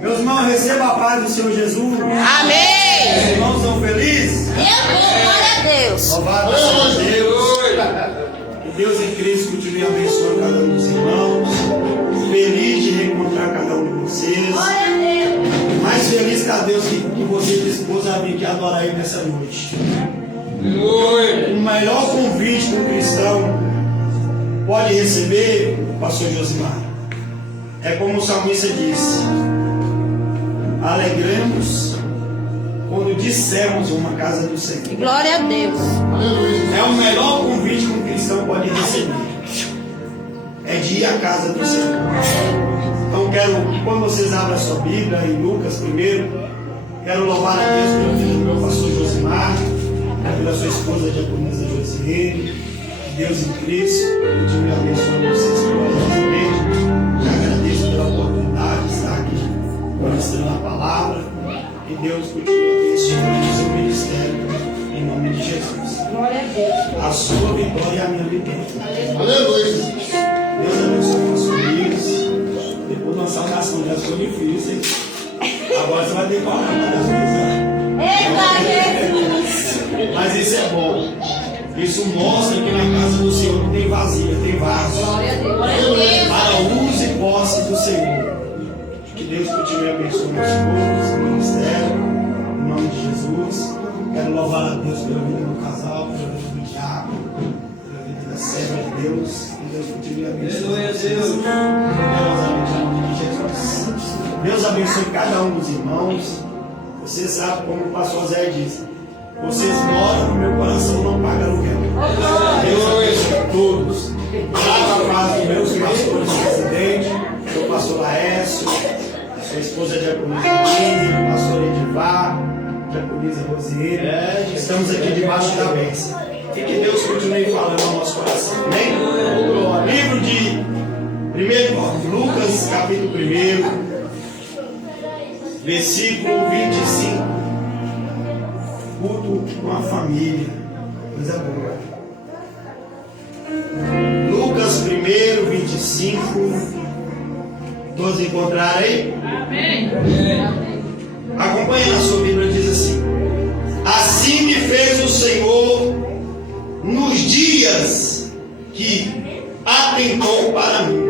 Meus irmãos, receba a paz do Senhor Jesus. Amém. Os irmãos são felizes? Glória a Deus. Louvado seja Deus. Que Deus em Cristo continue abençoando cada um dos irmãos. Feliz de reencontrar cada um de vocês. Mais feliz que a Deus que você e a esposa vêm aqui adorar Ele nessa noite. O melhor convite que um cristão pode receber, pastor Josimar, é como o salmista disse: alegremos quando dissermos uma casa do Senhor. Glória a Deus. É o melhor convite que um cristão pode receber. É de ir à casa do Senhor. Então quero que quando vocês abram a sua Bíblia em Lucas primeiro, quero louvar a Deus pela vida do meu pastor Josimar, pela sua esposa Diaconisa Josiane. Deus em Cristo continue abençoando vocês poderosamente. Agradeço pela oportunidade de estar aqui ministrando a palavra. Que Deus continue abençoando o seu ministério em nome de Jesus. Glória a Deus. A sua vitória e a minha vitória. Aleluia. Deus abençoe os filhos. Depois de uma saudação já foi difícil. Agora você vai ter que orar para Deus. Eita, Jesus. Mas isso é bom. Isso mostra que na casa do Senhor não tem vazia, tem vaso. Glória a Deus. Glória a Deus. Para uso e posse do Senhor. Que Deus continue abençoando os povos, o ministério, em nome de Jesus. Quero louvar a Deus pela vida do casal, pela vida do diabo, pela vida da serva de Deus. Que Deus continue abençoando. Poderosamente, em nome de Jesus. Deus abençoe cada um dos irmãos. Você sabe, como o pastor Zé disse, vocês moram no meu coração, não pagam aluguel. Deus abençoe todos. Trava a paz dos meus pastores presidente, meu pastor Laércio, sua esposa Diaconisa Lívia, o pastor Edivar, Diaconisa Rosiane. Estamos aqui debaixo da bênção. E que Deus continue falando ao nosso coração. Amém? Livro de 1 Lucas, capítulo 1, versículo 25. Culto com a família. Coisa boa. Lucas 1, 25. Todos encontraram aí? Amém. Acompanhe na sua Bíblia, diz assim: assim me fez o Senhor nos dias que atentou para mim,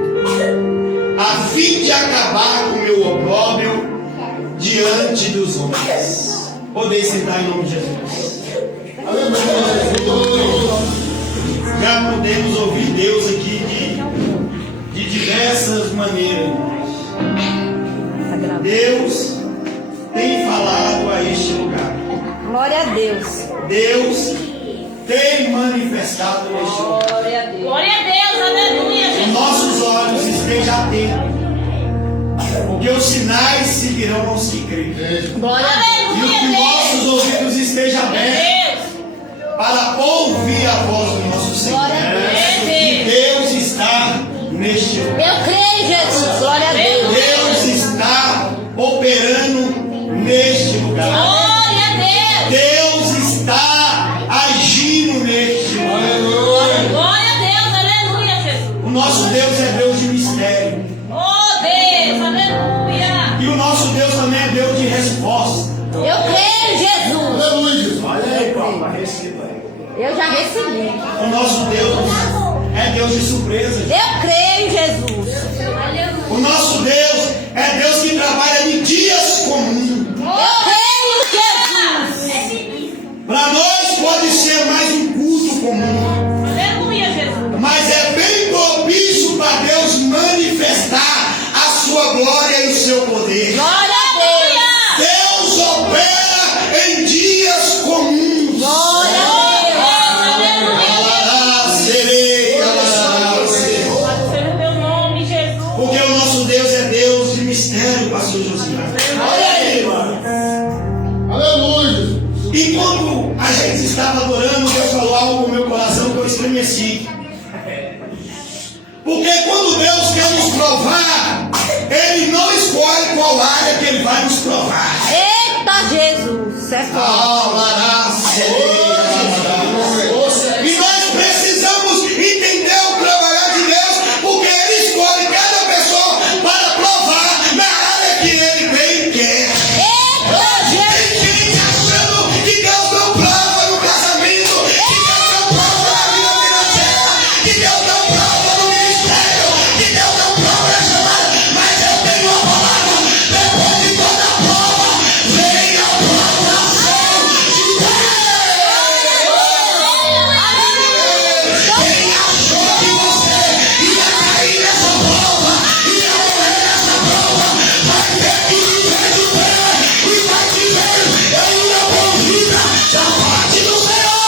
a fim de acabar com o meu opróbrio diante dos homens. Podeis sentar em nome de Jesus. Já podemos ouvir Deus aqui de diversas maneiras. Deus tem falado a este lugar. Glória a Deus. Deus tem manifestado neste lugar. Glória a Deus. Glória a Deus, aleluia, Que Jesus. nossos olhos estejam atentos, porque os sinais seguirão aos que creem. Glória a Deus. E o que nossos ouvidos estejam abertos para ouvir a voz do nosso Senhor. Glória a Deus. E Deus está neste lugar. Eu creio, Jesus. Glória a Deus. Deus está operando neste lugar. Glória a Deus. Deus está agindo neste lugar. Glória a Deus, aleluia, Jesus. O nosso Deus é Deus de mistério. Oh Deus, aleluia. E o nosso Deus também é Deus de resposta. Eu creio, Jesus. Olha aí, Paulo, receba aí. Eu já recebi. O nosso Deus é Deus de surpresa. Eu creio, Jesus. O nosso Deus é Deus que trabalha em dias comuns. Eu creio, Jesus. Para nós pode ser mais um culto comum, Aleluia, Jesus. mas é bem propício para Deus manifestar a sua glória e o seu poder. Glória a Deus. Deus opera em dias comuns. Glória a Louvado seja o teu nome, Jesus. Porque o nosso Deus é Deus de mistério, pastor Josimar. Olha aí, mano. Aleluia. Enquanto a gente estava adorando, Deus falou algo no meu coração que eu estremeci. Porque quando Deus quer nos provar, Ele não escolhe qual área que Ele vai nos provar. Eita, Jesus. Isso é forte. E nós precisamos entender o que Deus não prova no ministério, que Deus não prova na chamada, mas eu tenho uma palavra. Depois de toda a prova, vem a provação de Deus. Quem achou que você ia cair nessa prova, ia morrer nessa prova, vai ter que viver de pé e vai viver em uma boa vida da parte do Senhor.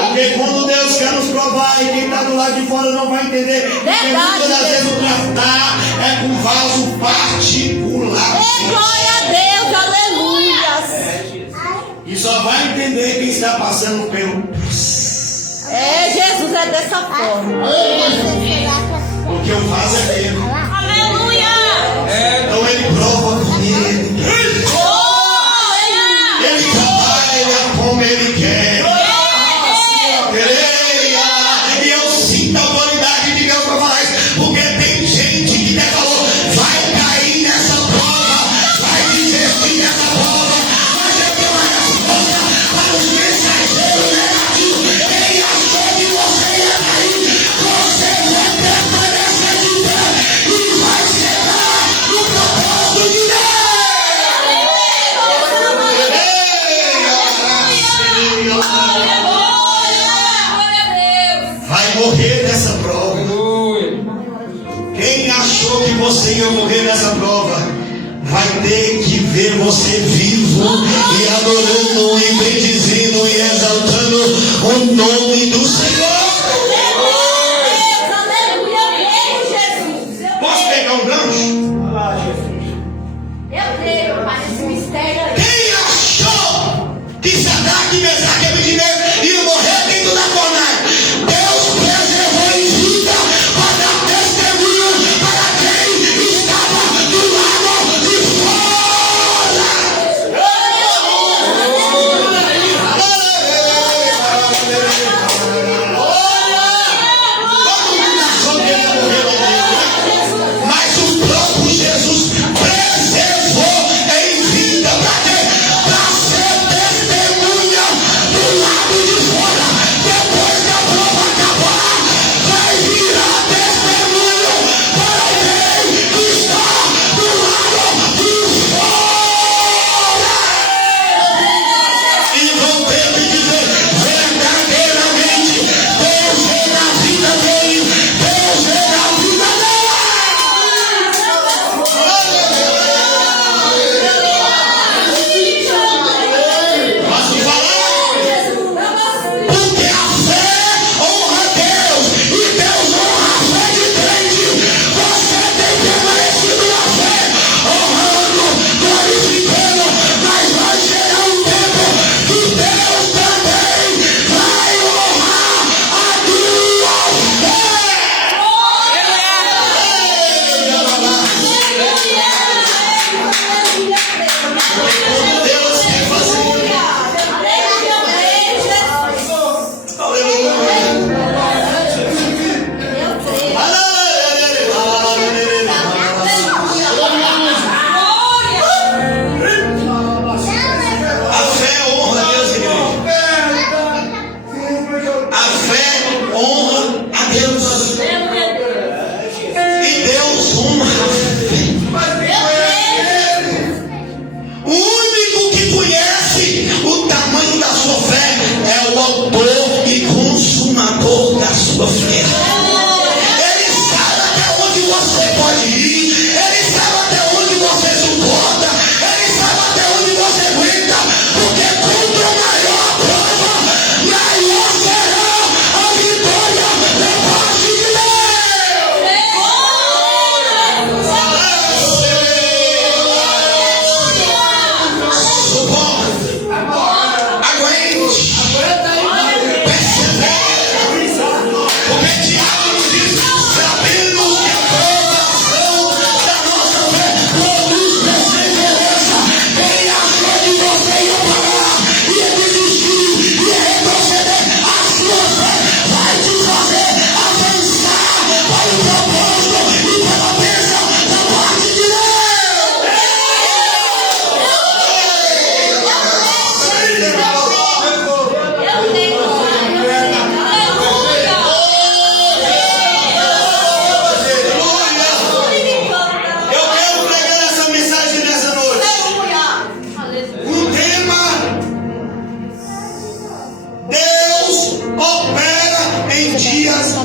Porque quando Deus quer nos provar e quem está do lado de fora não vai entender, porque Verdade, muitas das vezes o Jesus. tratar é com vaso particular. Glória a Deus, aleluia. E só vai entender quem está passando pelo. É, Jesus é dessa forma. Porque o vaso é dele. Aleluia. Então ele prova por ele. Ele trabalha como ele quer. Creia. E eu sinto a autoridade de Deus para falar isso. Porque tem gente que até falou: vai cair nessa prova, vai desistir nessa prova. Mas eu tenho uma resposta para os mensageiros negativos. Quem achou que você ia cair, você vai permanecer de pé e vai chegar no propósito de Deus. Vai morrer nessa prova. Quem achou que você ia morrer nessa prova, vai ter que ver você vivo e adorando e bendizendo e exaltando o nome do Senhor. Aleluia, Jesus. Posso pegar um gancho? Eu creio, Pai, esse mistério aí. Quem achou que Sadraque, Mesaque e Abednego iam morrer dentro da fornalha? Deus preservou em vida para dar testemunho para quem estava do lado de fora.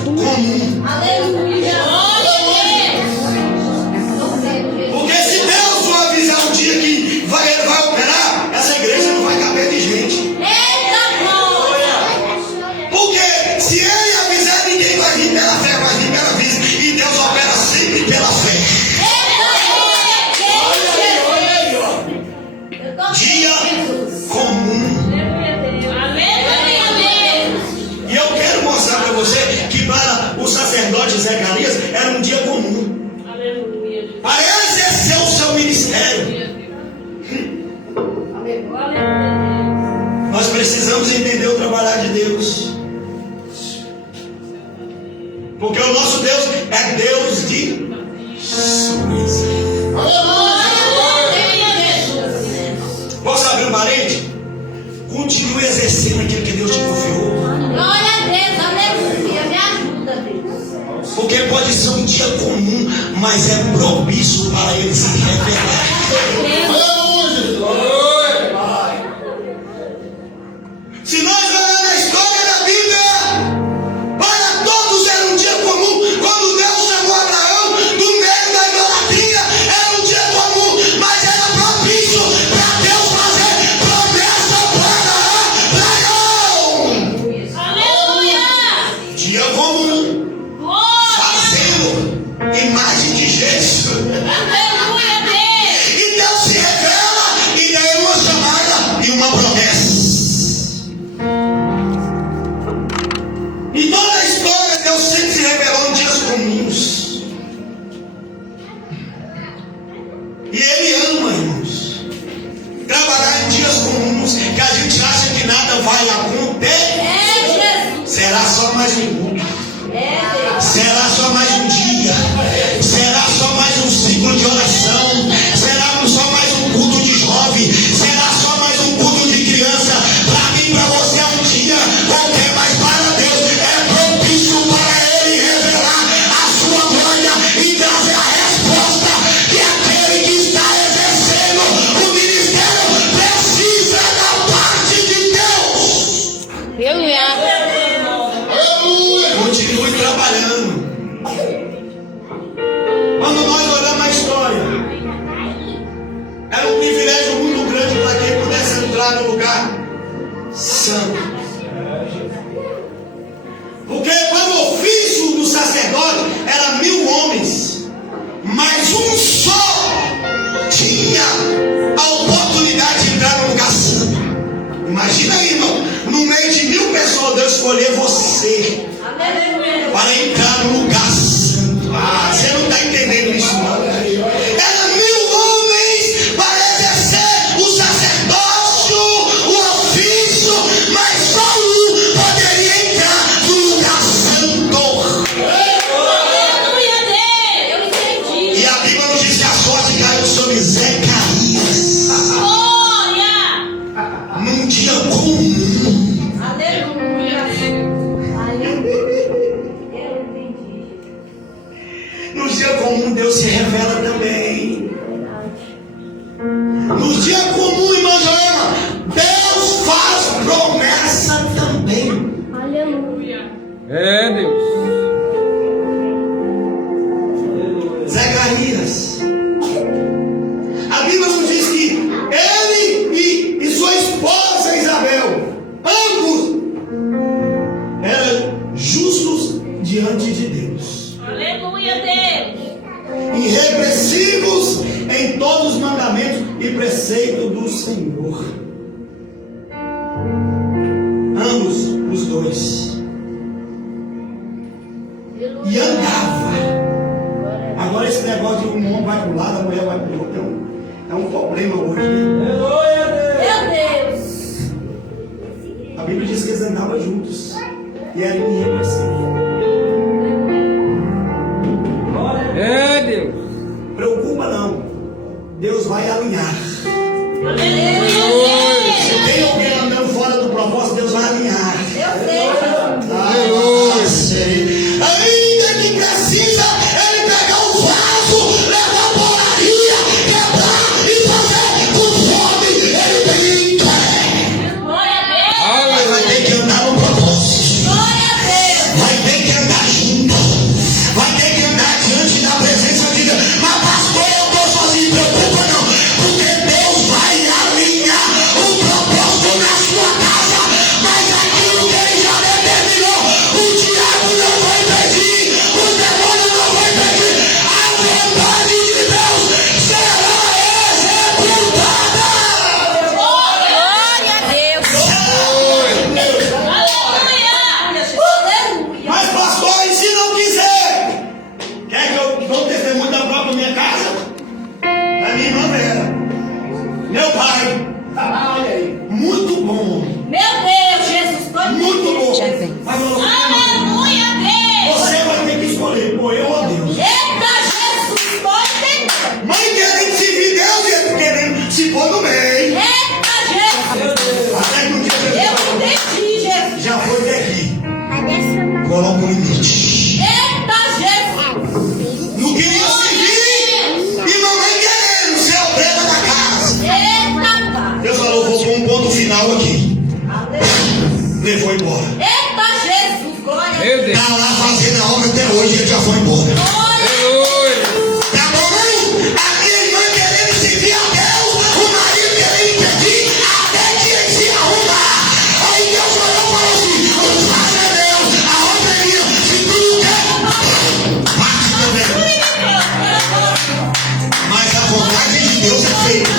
comum. Aleluia. Glória a Deus. Porque se Deus for avisar um dia que ele vai operar, essa igreja não vai caber de gente. Eita glória. Porque se ele avisar, ninguém vai vir pela fé, vai vir pela vista. E Deus opera sempre pela fé. Dia comum. Aleluia, Deus. E eu quero mostrar para você que para o sacerdote Zacarias era um dia comum. Aleluia. Para ele exercer o seu ministério. Nós precisamos entender o trabalhar de Deus. Porque o nosso Deus é Deus de surpresa. Posso abrir um parede? Continue exercendo aquilo que Deus te confiou. Glória a Deus, aleluia. Me ajuda, Deus. Porque pode ser um dia comum, mas é propício para ele se revelar. Aleluia. Se nós olharmos na história da Bíblia, para todos era um dia comum. Quando Deus chamou Abraão do meio da idolatria, era um dia comum, mas era propício para Deus fazer promessa para Abraão. Aleluia. Dia comum, Glória. fazendo imagem de Jesus. Aleluia, Deus. E Deus se revela e é uma chamada e uma promessa. Em toda a história, Deus sempre se revelou em dias comuns. E Ele ama, irmãos, trabalhar em dias comuns, que a gente acha que nada vai acontecer. Será só mais um culto. Será só mais um dia. Será só mais um ciclo de oração. Será só mais um culto de jovem. Será só mais um culto de criança. Para mim, para você é um dia qualquer, mas para Deus é propício para Ele revelar a sua glória e trazer a resposta que aquele que está exercendo o ministério precisa da parte de Deus. Aleluia. Continue trabalhando. Quando nós olhamos a história, era um privilégio muito grande para quem pudesse entrar no lugar santo. Porque para o ofício do sacerdote era 1000 homens, mas um só tinha a oportunidade de entrar no lugar santo. Imagina aí, irmão, no meio de 1000 pessoas, Deus escolher você para entrar no lugar santo. Ah, você não está entendendo isso, não. Era 1000 homens para exercer o sacerdócio, o ofício, mas só um poderia entrar no lugar santo. Aleluia, Deus. Eu entendi. E a Bíblia nos diz que a sorte caiu sobre Zacarias Glória. num dia comum. Aleluia, Deus. No dia comum Deus se revela também. No dia comum, irmã Joana, Deus faz promessa também. É, Deus. Zacarias, a Bíblia nos diz que ele e sua esposa Isabel, ambos eram justos diante de Deus, Aleluia, Deus. irrepreensíveis em todos os mandamentos e preceitos do Senhor. Ambos, os dois. E andava. Agora esse negócio de um homem vai para um lado, a mulher vai para o outro, é um problema hoje, né? Meu Deus. A Bíblia diz que eles andavam juntos e eram irrepreensíveis. É, Deus. Preocupa não, Deus vai alinhar. Aleluia, Se tem alguém andando fora do propósito, Deus vai alinhar. Aleluia. Ainda que precisa ele pegar o vaso, levar para a olaria, quebrar e fazer com fome, ele tem que Glória a Deus. mas vai ter que andar no propósito. Glória a Deus. Vai ter que andar junto. foi embora. Eita Jesus, glória a Meu Deus. Deus. Está lá fazendo a obra até hoje e ele já foi embora. Aleluia. Tá bom? A minha irmã querendo servir a Deus, o marido querendo impedir, até que ele se arrumar. Aí Deus olhou e falou assim: faz a Deus, a obra é minha, se tu não quer, parte também. Mas a vontade de Deus é feita.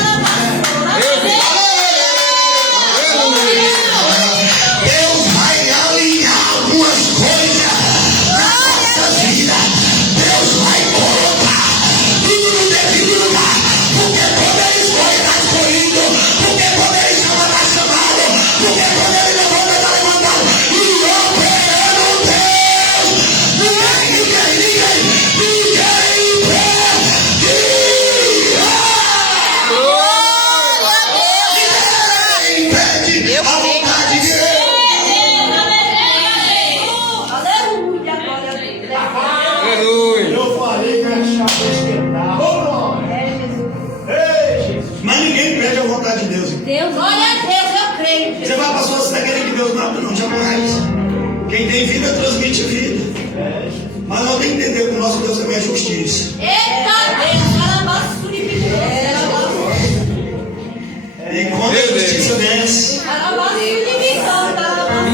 Deus vai alinhar algumas coisas na nossa vida. Deus vai colocar tudo no devido lugar. Porque quando Ele escolhe, está escolhido. Porque quando Ele chama, está chamado. Porque quando Ele levanta, está levantado. E operando Deus. Ninguém impede a vontade de Deus. Aleluia, glória a Deus. Aleluia. Eu falei que a chave esquentar. Ei, Jesus. Mas ninguém impede a vontade de Deus. Deus, glória a Deus, eu creio. Você Jesus. vai para sua cidade querendo que Deus não abra, não, jamais. Quem tem vida transmite vida. Mas nós temos que entender que o nosso Deus também é justiça. Eita Deus, carabaço de E quando a justiça vence, carabaço de visão, carabaço.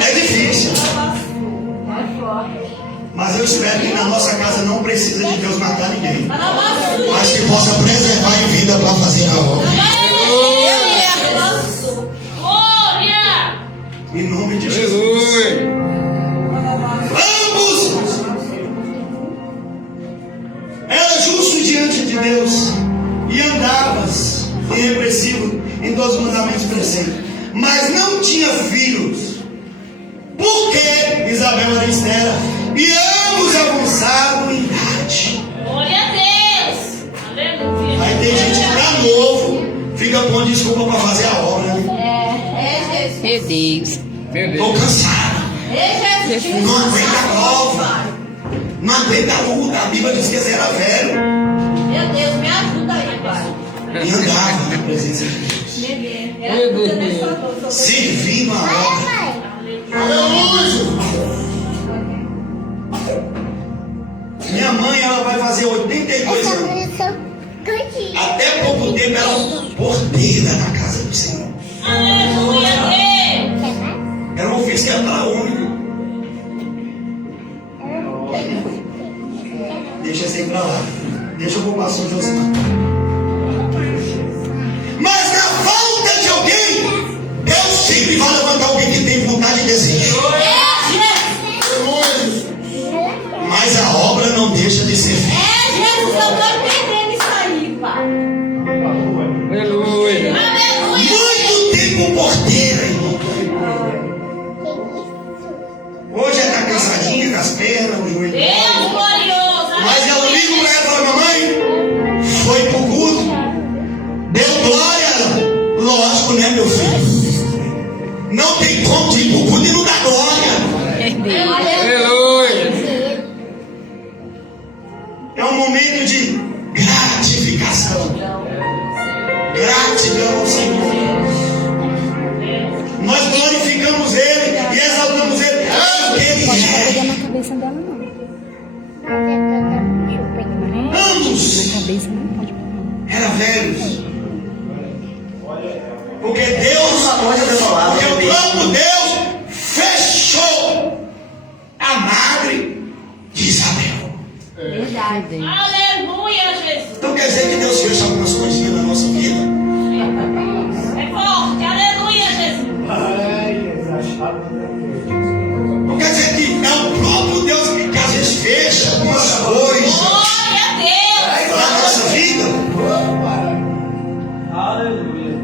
é difícil. É forte. Mas eu espero que na nossa casa não precisa de Deus matar ninguém. Carabaço. Mas que possa preservar em vida para fazer a obra. Glória. Em nome de Jesus. Aleluia. Ambos era justo diante de Deus e andavas irrepressivo em todos os mandamentos presentes, mas não tinha filhos, porque Isabel era estéril e ambos avançavam em idade. Glória a Deus. Aleluia. Aí tem gente que tá novo, fica pondo desculpa para fazer a obra. É Jesus. Meu Deus. Meu Estou Deus. cansado, É Jesus. não aguenta a prova, não aguenta a luta. A Bíblia diz que você era velho Meu Deus, me ajuda aí, Pai. e andava na presença de Deus, Me ajuda nessa dor. servindo a obra. Aleluia. Minha mãe, ela vai fazer 82 anos. Até pouco tempo ela era porteira na casa do Senhor. Aleluia, Deus. Era uma ofício que era para único. Deixa esse aí pra lá. Deixa eu vou para São José. Mas na falta de alguém, Deus sempre vai levantar alguém que tem vontade e desejo. Mas a obra não deixa de ser feita. Jesus, eu tô entendendo isso aí, Pai. Aleluia. Aleluia. Muito tempo porteira, irmão. Hoje ela está cansadinha com as pernas, o joelho. Deus glorioso. Mas eu ligo para ela e falo: mamãe, foi pro culto, deu glória. Ela, lógico, né, meu filho? Não tem como ir pro culto e não dar glória. Aleluia. É um momento de gratificação. Gratidão ao Senhor. Nós glorificamos Ele e exaltamos Ele. Porque Ele é. Na cabeça dela não. Ambos Na cabeça não pode. eram velhos. Porque Deus, porque o próprio Deus fechou a madre de Isabel. Aleluia, Jesus. Então quer dizer que Deus fecha algumas coisinhas na nossa vida. É forte. Aleluia, Jesus. Não quer dizer que é o próprio Deus que às vezes fecha algumas coisas Glória a Deus. na nossa vida. Aleluia.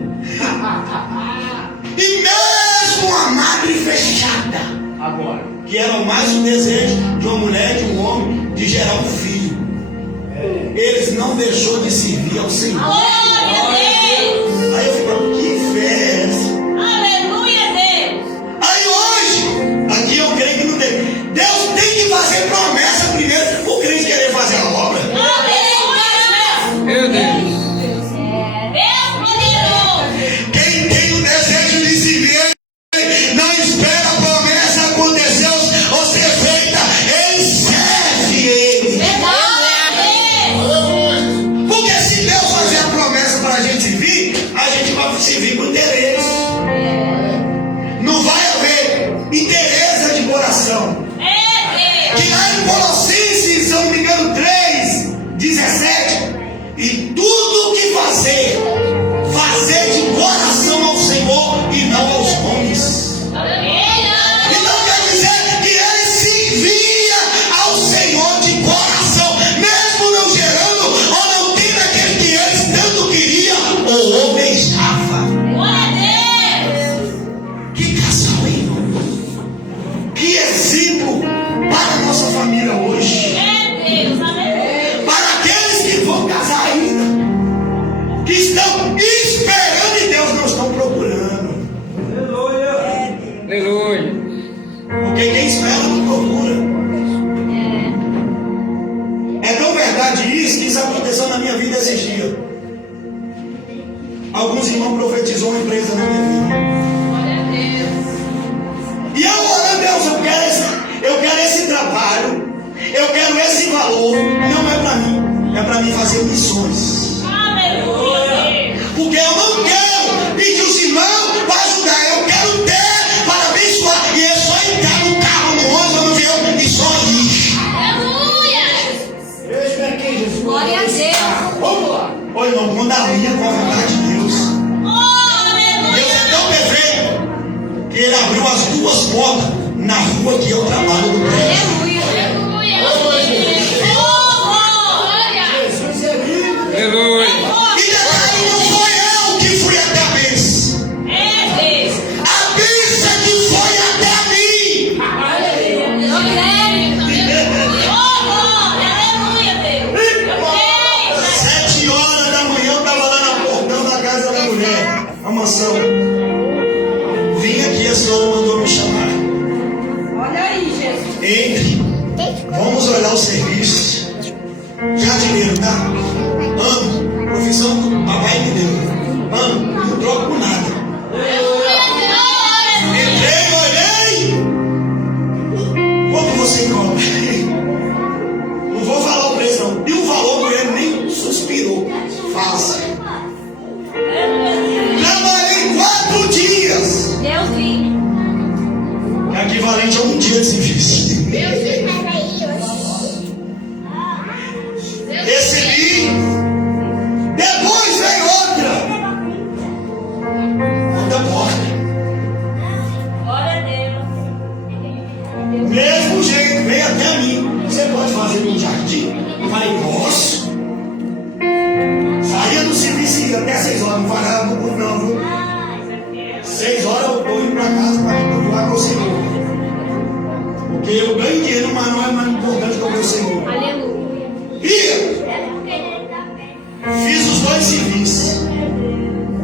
E mesmo a madre fechada, agora, que era mais o desejo de uma mulher, de um homem, de gerar um filho, eles não deixou de servir ao Senhor. Glória a Deus. Aí eu fico: que fé é essa? Aleluia, Deus. Aí hoje, aqui eu creio que não tem. Deus tem que fazer promessa primeiro, o crente querer fazer a obra. Aleluia. Meu Deus. Alguns irmãos profetizou uma empresa na minha vida. Glória a Deus. E eu orando, Deus, eu quero esse trabalho, eu quero esse valor. Não é para mim, é para mim fazer missões. Aleluia. Porque eu não quero pedir os irmãos para ajudar, eu quero ter para abençoar. E é só entrar no carro, no ônibus, no avião e só ir. Aleluia. Veja aqui, Jesus. Glória a Deus. Vamos lá. Ô irmão, quando alinha com a vontade de Deus, Deus é tão perfeito que Ele abriu as duas portas na rua que eu trabalho no prédio. Aleluia. Jesus é livre. Aleluia. E detalhe, não foi eu que fui até a bênção. A bênção é que foi até mim. 7 horas da manhã eu estava lá no portão da casa da mulher, a mansão. Vim aqui, a senhora mandou me chamar. Olha aí, Jesus. Entre, vamos olhar os serviços. Jardineiro, tá? Amo, profissão do papai me deu. Amo, não troco por nada. Entrei, olhei. Quanto você cobra? Não vou falar o preço, não. E o valor do ele nem suspirou. Faça. Trabalhei 4 dias. Deus vive. É equivalente a um dia de serviço. Recebi. Depois veio outra. Outra porta. Glória a Deus. Mesmo jeito, veio até mim. Você pode fazer no jardim? Eu falei, posso. Saía do serviço e ia até 6 horas. Não pagava por não, viu? 6 horas eu estou indo para casa para me cultuar com o Senhor. Porque eu ganho dinheiro, mas não é mais importante que o meu Senhor. Aleluia. Ia. Fiz os 2 serviços.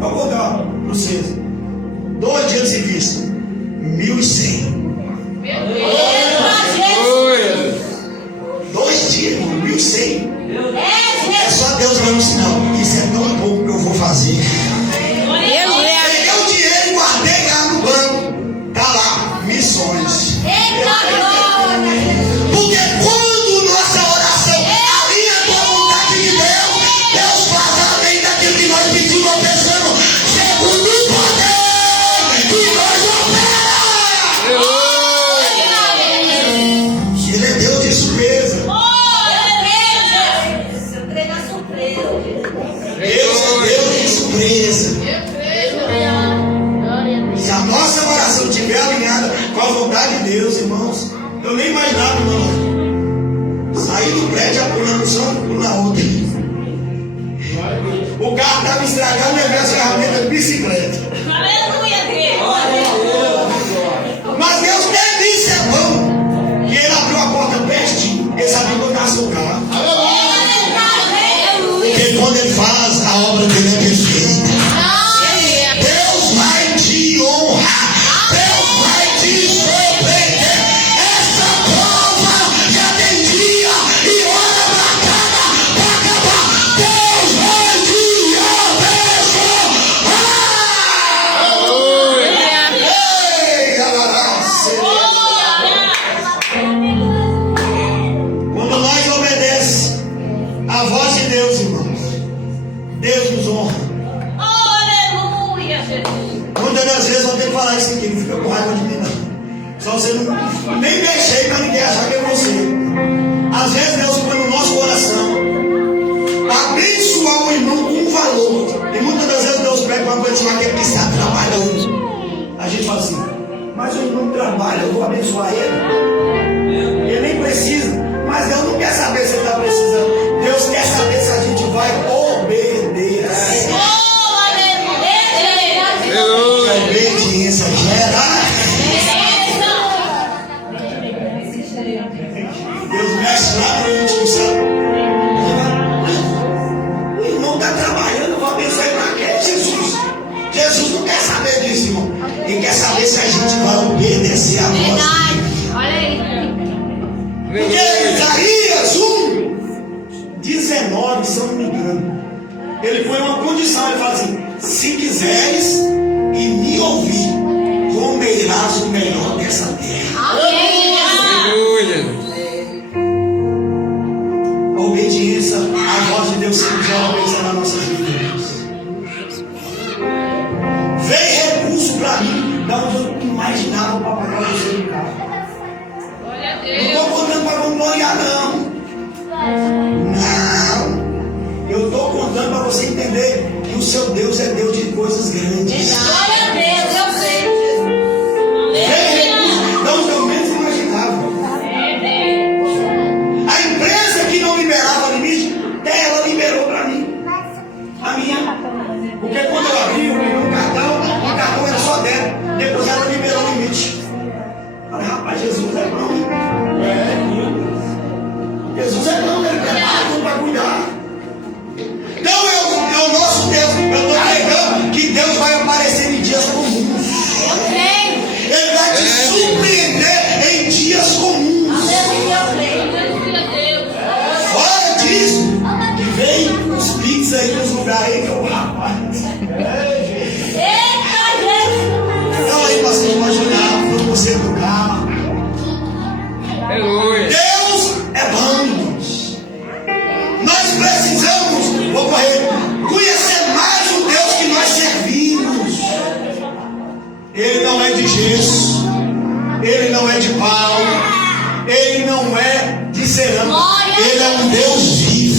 Eu vou dar para vocês. 2 dias de serviço. 1.100. Aleluia. 2 dias, irmão. 1.100. É só Deus dando um sinal. Isso é tão pouco que eu vou fazer. Peguei o dinheiro e guardei lá no banco. Tá lá, missões. Porque quando nossa oração alinha com a vontade de Deus, Deus faz além daquilo que nós pedimos ou pensamos, segundo o poder que nós opera. Ele é Deus de surpresa. Deus é Deus de surpresa. Se a nossa oração estiver alinhada com a vontade de Deus, irmãos, eu nem imaginava, irmão. Saí do prédio pulando só um na outra. O carro estava estragado, levei as ferramentas de bicicleta. Mas Deus tem isso, é bom. Que Ele abriu a porta pertinho. Ele sabia que eu estava no carro. Porque quando Ele faz, a obra dele é perfeita. Deus vai te honrar. Deus vai te surpreender. Essa prova já tem dia e hora marcada para acabar. Deus vai te abençoar. Ei, galera. Quando nós obedecemos a voz de Deus, irmãos, Deus nos honra. Aleluia, Jesus. Muitas das vezes eu tenho que falar isso aqui, não fica com raiva de mim não. Só você não nem mexer para ninguém achar que é você. Às vezes Deus põe no nosso coração abençoar o irmão com um valor. E muitas das vezes Deus pede para abençoar aquele que está trabalhando. A gente fala assim, mas o irmão trabalha, eu vou abençoar ele. Ele nem precisa, mas Deus não quer saber se ele está precisando. Deus quer saber se a gente vai obedecer. Aleluia. A obediência gera. Deus mexe lá para a gente, sabe? O irmão está trabalhando, vou abençoar ele para quê, Jesus? Jesus não quer saber disso, irmão. Ele quer saber se a gente vai obedecer a voz dele. Olha aí. quiseres e me ouvir, comerás o melhor dessa terra. Aleluia. A obediência à voz de Deus sempre gera bênção nas nossas vidas. Vem recurso para mim, da onde eu não imaginava para pagar você no carro. Não estou contando para vangloriar, não. Não. Eu estou contando para você entender que o seu Deus é Deus de coisas grandes. Glória a Deus, eu sei. Vem recurso, da onde eu menos imaginava. A empresa que não liberava limite, até ela liberou para mim. A minha. Porque quando eu abri o meu cartão era só dela. Depois ela liberou o limite. Falei, rapaz, Jesus é bom. Jesus é bom, ele prepara para cuidar. Então é o nosso Deus. Eu estou pregando que Deus vai aparecer em dias comuns. Ele vai te surpreender em dias comuns. Fora disso, que vem os pix aí nos lugares aí que eu, rapaz. Então aí, pastor, imaginar, foi você do carro. Aleluia. Deus é bom, irmãos. Nós precisamos, vou correr, conhecer mais o Deus que nós servimos. Ele não é de gesso, ele não é de pau, ele não é de cerâmica, ele é um Deus vivo.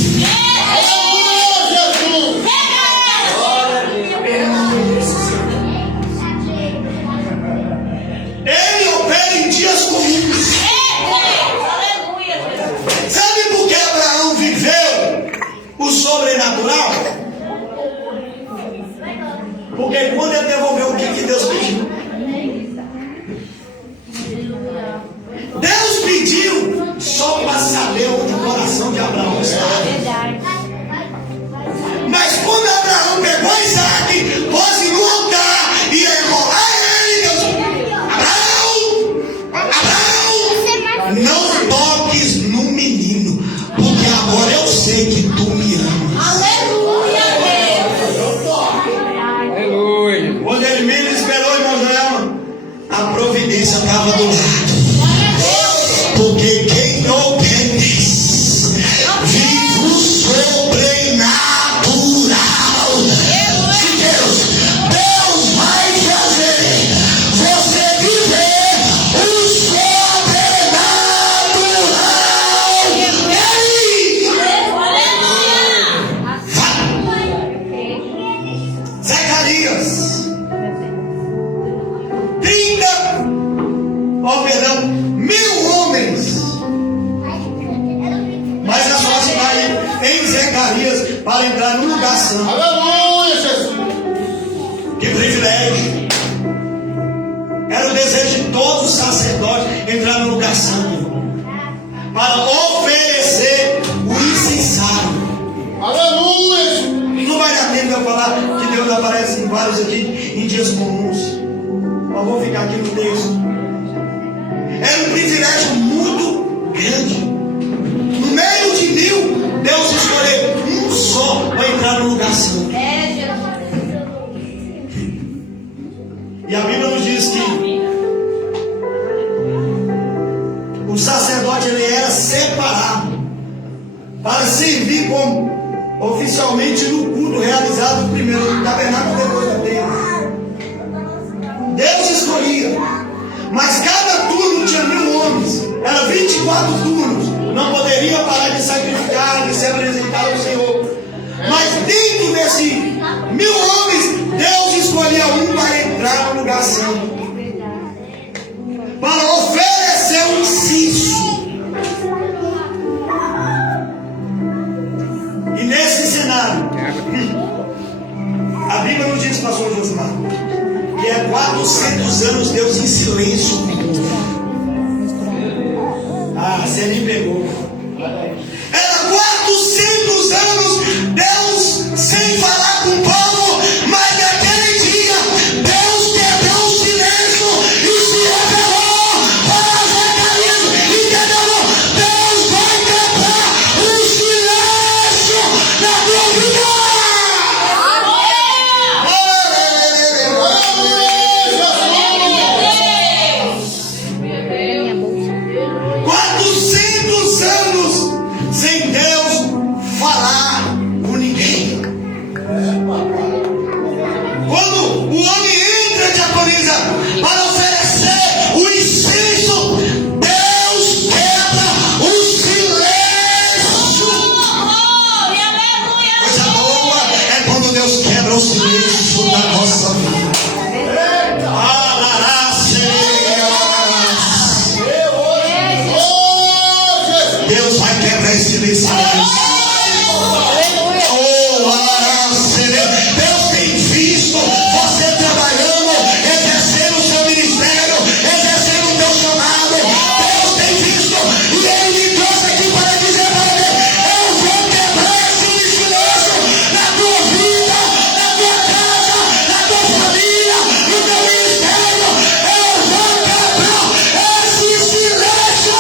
Ele opera em dias comuns. Sabe por que Abraão viveu o sobrenatural? Porque quando ele devolveu o que Deus pediu, Deus pediu só para saber onde o coração de Abraão estava. Mas quando Abraão pegou Isaac, pôs no altar e errou a ele, Deus, Abraão, não toques no menino, porque agora eu sei que tu me amas. Aleluia. Quando ele menos esperou, irmão Joel, a providência estava do lado. Porque quem não obedece vive o sobrenatural. Deus vai fazer você viver o sobrenatural. E aí? Zacarias 1.000 homens. Mas a sua cidade em Zacarias para entrar no lugar santo. Aleluia, Jesus. Que privilégio! Era o desejo de todos os sacerdotes entrar no lugar santo para oferecer o incensário. Aleluia. Não vai dar tempo de eu falar que Deus aparece em vários aqui em dias comuns. Mas vou ficar aqui no texto. Era um privilégio muito grande. No meio de 1000, Deus escolheu um só para entrar no lugar santo. E a Bíblia nos diz que o sacerdote ele era separado para servir como oficialmente no culto realizado primeiro no tabernáculo depois da terra. Deus escolhia, mas cada turno tinha 1000 homens, era 24 turnos, não poderia parar de sacrificar, de se apresentar ao Senhor. Mas dentro desse 1000 homens, Deus escolhia um para entrar no lugar santo, para oferecer um inciso. E nesse cenário, a Bíblia nos diz, pastor Josmar, que é 400 anos Deus em silêncio com o povo. Ah, você me pegou. Era 400 anos Deus sem falar com o povo, mas naquele dia Deus quebrou o silêncio e se revelou para Zacarias e declarou: Deus vai quebrar o silêncio na tua vida. isso na nossa vida. Deus vai quebrar esse silêncio. Deus tem visto você trabalhando, exercendo o seu ministério, exercendo o teu chamado. Deus tem visto e Ele me trouxe aqui para dizer para você: eu vou quebrar esse silêncio na tua vida, na tua casa, na tua família, no teu ministério. Eu vou quebrar esse silêncio.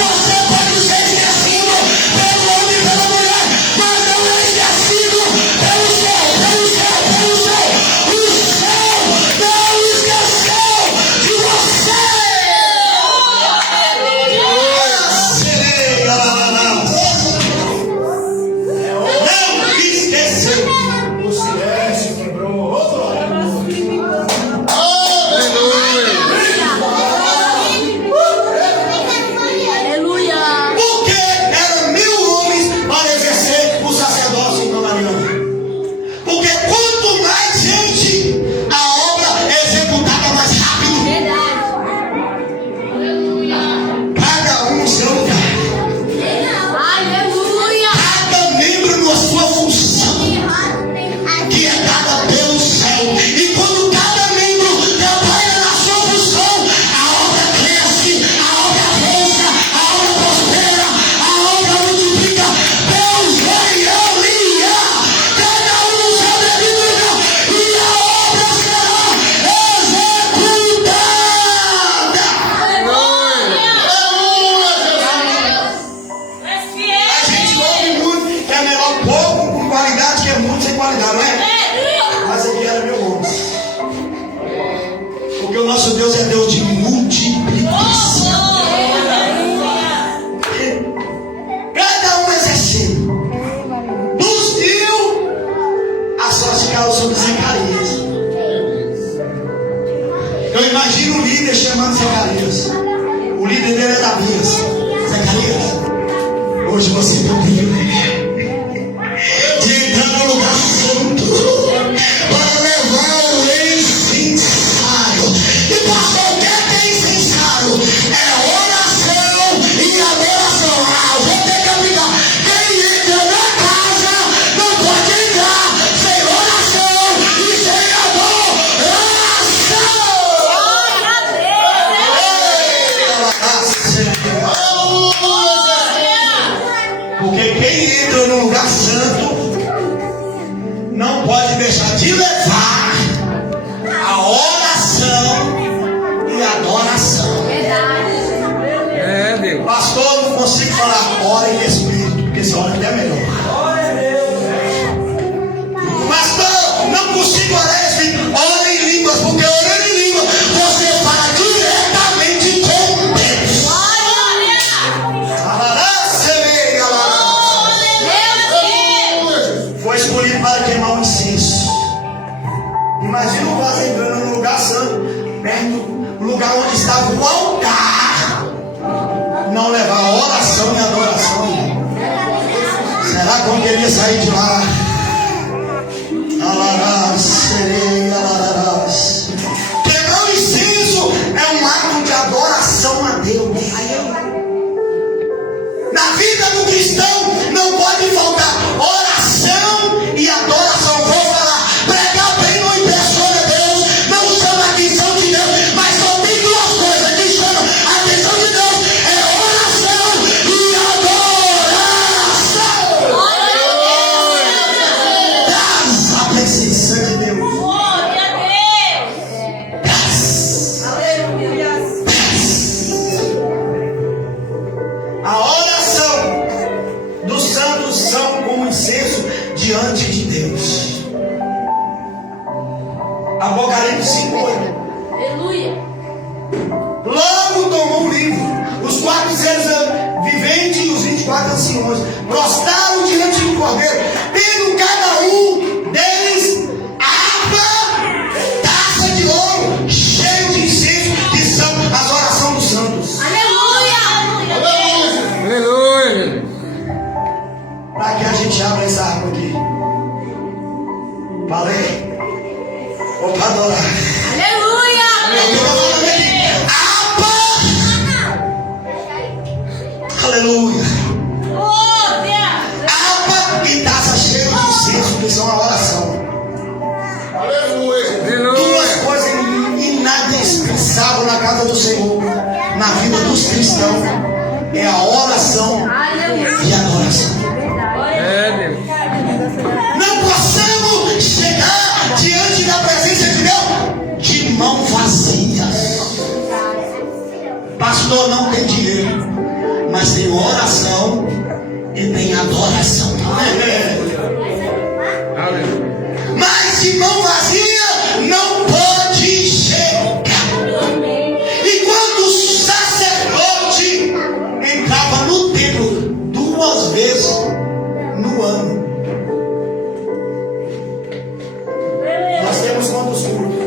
Você pode ser esquecido pelo homem e pela mulher, mas não é esquecido pelo céu, pelo céu, pelo céu. O céu não esqueceu de você. Não esqueceu. O silêncio quebrou. Ô, glória. Aleluia. Porque eram 1000 homens para exercer o sacerdócio em Mariana. Porque quanto mais gente, a obra é executada mais rápido. Verdade. Cada um no seu lugar. Aleluia. Cada membro na sua função, que é dada pelo céu. E quando cada membro trabalha na sua função, a obra cresce, a obra avança, a obra prospera, a obra multiplica. Deus vai alinhar cada um no seu devido lugar e a obra será executada. A gente ouve muito que é melhor pouco com qualidade que é muito sem qualidade, não é? Mas aqui era 1000 homens. Porque o nosso Deus é Deus de multiplicação. Cada um exercendo. Dos 1000, a sorte caiu sobre Zacarias. Eu imagino o líder chamando Zacarias. O líder dele é Davias. Zacarias, hoje você tem o privilégio de entrar no lugar santo para levar o incensário. E pastor, o que é incensário? É oração e adoração. Eu vou ter que aplicar. Quem entra na casa não pode entrar sem oração e sem adoração. Porque quem entra no lugar santo não pode deixar de levar a oração e a adoração. É, Deus. Pastor, eu não consigo falar ora em espírito, porque essa hora é melhor. Pastor, não consigo orar em espírito, ora em línguas, porque orando em língua você fala diretamente com Deus. Foi escolhido para queimar um incenso. Imagina o vaso entrando no lugar santo, perto do lugar onde estava o altar. Não levar oração e adoração. Será que eu queria sair de lá? Queimar o incenso é um ato de adoração a Deus. Na vida do cristão não pode faltar oração e adoração. Vou falar, pregar bem não impressiona Deus, não chama a atenção de Deus, mas só tem duas coisas que chamam a atenção de Deus: é oração e adoração. Graças a presença de Deus. A oração dos santos são como incenso diante de Deus. Apocalipse 5:8. Aleluia. Logo tomou o livro, os 4 seres viventes e os 24 anciões prostraram diante do Cordeiro, tendo cada um deles harpa, taça de ouro, cheio de incenso, que são as orações dos santos. Aleluia. Aleluia. Para que a gente gente abre essa água aqui. Valeu. Ou para adorar. Aleluia! Aleluia. Oh, Deus! Água e taça cheia de incenso, que são a oração. Duas coisas inadispensáveis na casa do Senhor, na vida dos cristãos, é a oração e a adoração. Não possamos chegar diante da presença de Deus de mão vazia. Pastor, não tem dinheiro, mas tem oração e tem adoração. Mas de mão vazia não pode chegar. E quando o sacerdote entrava no templo 2 vezes no ano, nós temos quantos cultos?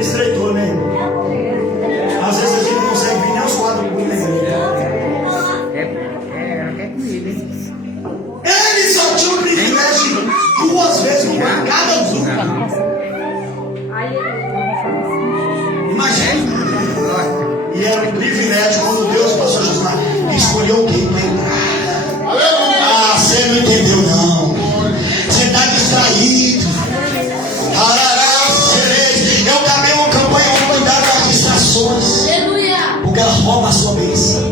Estreitou, né? Às vezes a gente não consegue vir nem os 4 cultos, né? Eles só tinham o privilégio 2 vezes no ano, cada grupo. Imagina. E era um privilégio quando Deus, pastor Josimar, escolheu quem para entrar. Ah, você não entendeu não. Você está distraído. Eu acabei uma campanha para cuidar das distrações. Aleluia! Porque elas roubam a sua bênção.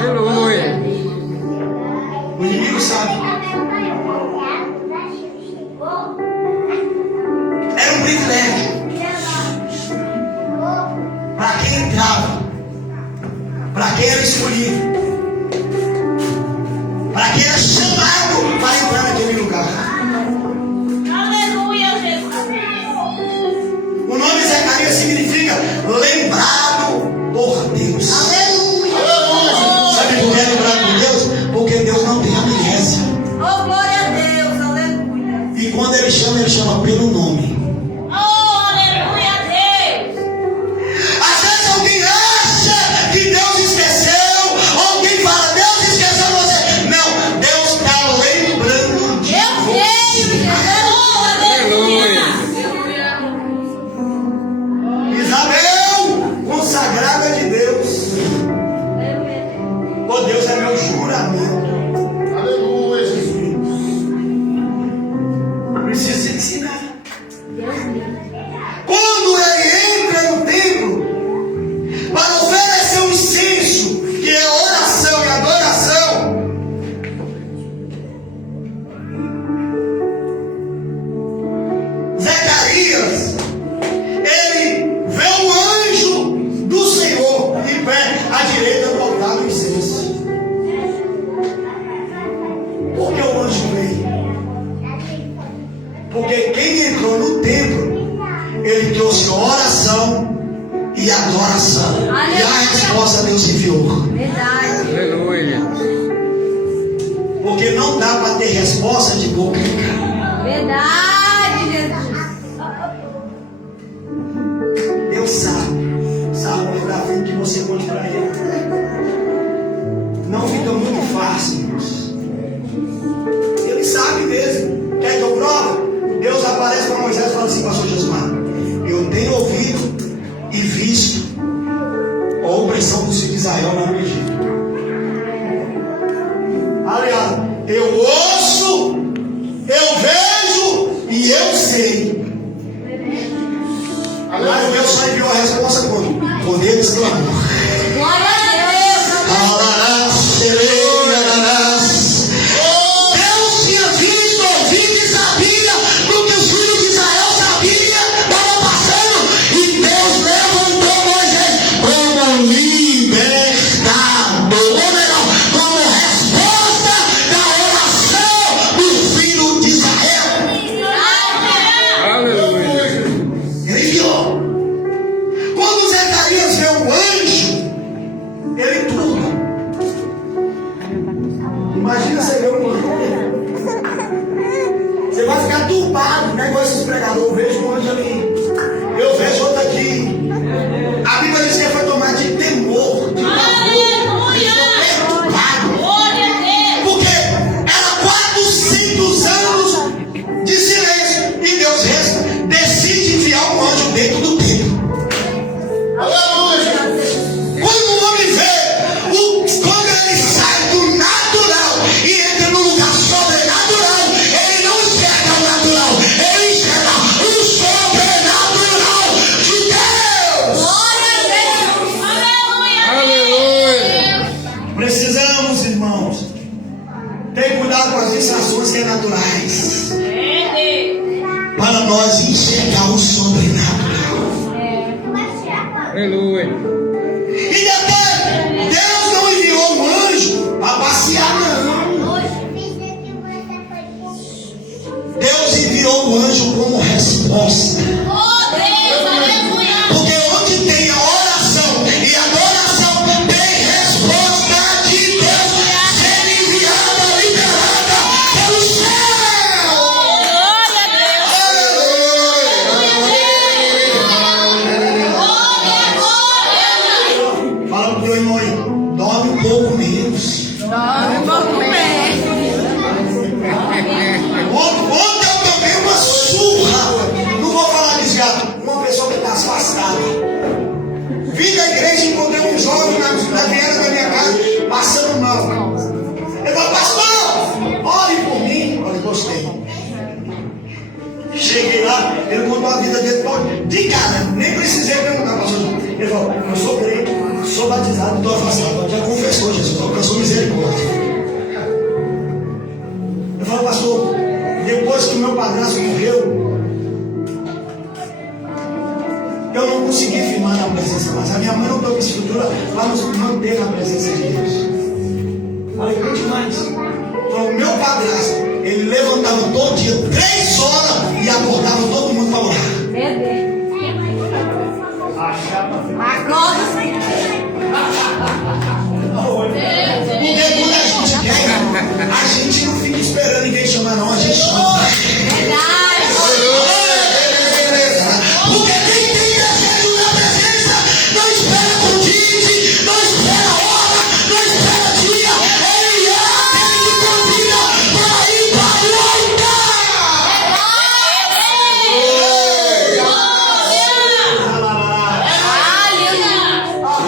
Aleluia! O inimigo sabe. Era um privilégio para quem entrava, para quem era escolhido, para quem era chamado para entrar naquele lugar. Aleluia, Jesus! O nome Zacarias significa lembrado por Deus. Aleluia! Sabe por que é lembrado por Deus? Porque Deus não tem amnésia. Oh, glória a Deus! Aleluia! E quando ele chama pelo nome. Oh, aleluia a Deus! Às vezes alguém acha que Deus esqueceu, ou alguém fala, Deus esqueceu você. Não, Deus está lembrando de Eu creio, você. aleluia! Isabel, consagrada de Deus. Oh, Deus é meu juramento. Aleluia, Jesus. Preciso se ensinar. Quando ele entra no templo para oferecer um incenso, que é oração e adoração, Zacarias, ele vê um anjo do Senhor em pé à direita do altar do incenso. Por que o anjo veio? Porque quem entrou no templo, ele trouxe oração e adoração. E a resposta Deus enviou. Verdade! Porque não dá para ter resposta de boca em cara. Verdade, Jesus! Deus sabe o desafio que você pode para ele. Não fica muito fácil, irmãos. Ele sabe mesmo. Quer que eu prove? Deus aparece para Moisés e fala assim, pastor Josimar, eu tenho ouvido e visto a opressão dos filhos de Israel lá no Egito. Aliás, eu ouço, eu vejo e eu sei. Mas Deus só enviou a resposta quando eles clamou. Glória a Deus! Deus tinha visto, ouvido e sabia do que os filhos de Israel sabiam, estavam passando. E Deus levantou Moisés como libertador, ou melhor, como resposta da oração do filho de Israel. Ele enviou. Quando Zacarias vê um anjo, ele turba. Imagina você ver um anjo. Você vai ficar turbado, né? Igual esses pregadores. Eu vejo um anjo ali, eu vejo outro aqui. A Bíblia diz que ele foi tomado de temor, de pavor. Ele ficou perturbado. andar com as distrações que é naturais. Para nós enxergar o sobrenatural. Aleluia. E detalhe, Deus não enviou um anjo para passear, não. Deus enviou o anjo como resposta. Porque onde tem a oração e a adoração, tem resposta de Deus sendo enviada, liberada pelo céu. Fala pro teu irmão aí, dorme um pouco menos. Ontem eu tomei uma surra. Não vou falar desviado. Uma pessoa que está afastada. Vim da igreja e encontrei um jovem na beira da minha casa, passando mal. Ele falou, pastor, ore por mim. Eu falei, gostei. Cheguei lá, ele contou a vida dele toda. De cara, nem precisei perguntar, pastor. Ele falou, eu sou crente, sou batizado, estou afastado. Já confessou, Jesus, alcançou misericórdia. Eu falo, pastor, depois que o meu padrasto morreu, eu não consegui firmar na presença, mas a minha mãe não teve estrutura para nos manter na presença de Deus. Falei, muito demais. Então, o meu padrasto, ele levantava todo dia 3 horas e acordava todo mundo para orar. Porque quando a gente quer, a gente não fica esperando ninguém chamar, não, a gente chama. Porque quem tem desejo na presença não espera convite, não espera hora, não espera dia. Ele te convida para ir para o altar.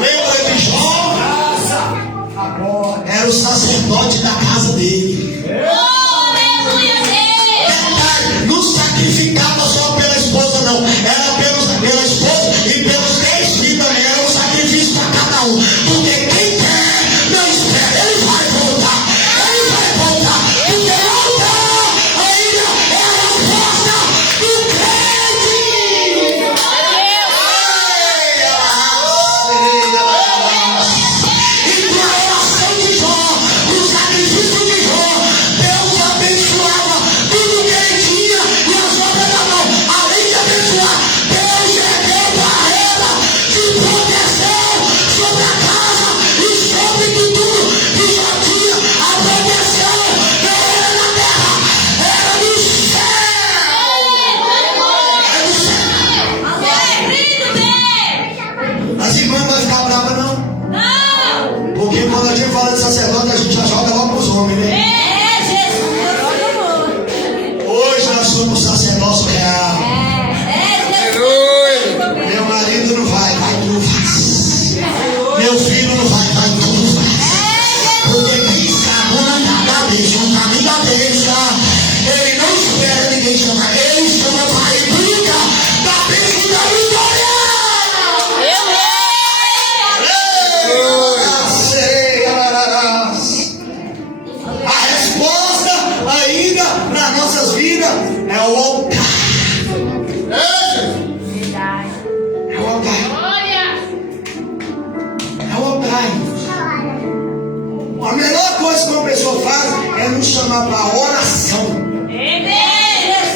Lembra de Jó? Era o sacerdote da casa dele. Não sacrificava só pela esposa, não. Era pela esposa e pelos 10 filhos também. Era um sacrifício para cada um. Porque quem quer, não espera. Ele vai voltar. Ele vai voltar. Porque voltar ainda é a resposta do crente. E com a oração de Jó, o sacrifício de Jó, Deus abençoava tudo que ele tinha e as obras da mão. Além de abençoar, Deus ergueu barreira de proteção sobre a casa e sobre tudo que Jó tinha. A proteção não era na terra, era no céu. Era no céu. As irmãs não vão ficar bravas, não. Porque quando a gente fala de sacerdote, a gente já joga logo para os homens, né? Hoje nós somos sacerdócio real. Aleluia. Meu marido não vai tu faz. Meu filho não vai tu faz. Porque quem sabe da deixa, um caminho da deixa. Ele não espera ninguém chamar. Ele chama para ir brincar da bênção da vitória. A resposta ainda para nossas vidas é o altar. É o altar. É o altar. A melhor coisa que uma pessoa faz é nos chamar para a oração.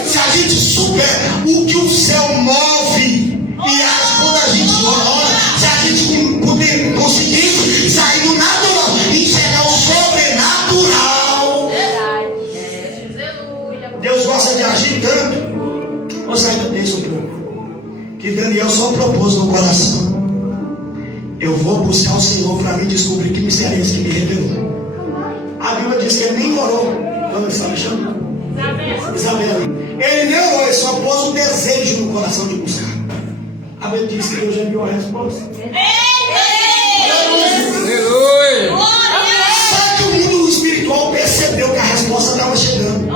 Se a gente souber o que o céu move e age quando a gente ora, se a gente puder conseguir sair do natural e chegar ao sobrenatural. Deus gosta de agir tanto. Vou sair do texto um pouco. Que Daniel só propôs no coração. Eu vou buscar o Senhor para me descobrir que mistério é esse que me revelou. A Bíblia diz que ele nem orou. Como ele está me chamando? Isabel. Ele nem orou, ele só pôs um desejo no coração de buscar. A Bíblia diz que Deus já enviou a resposta. Aleluia. Só que o mundo espiritual percebeu que a resposta estava chegando.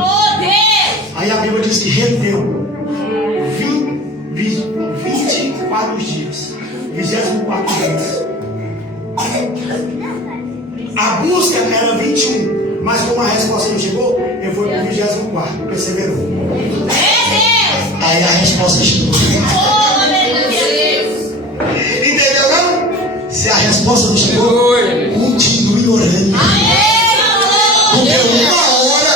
Aí a Bíblia diz que reteu 24 dias. 24 dias. A busca era 21, mas como a resposta não chegou, ele foi para o 24º, perseverou. Aí a resposta chegou. Entendeu não? Se a resposta não chegou, continue orando. Porque uma hora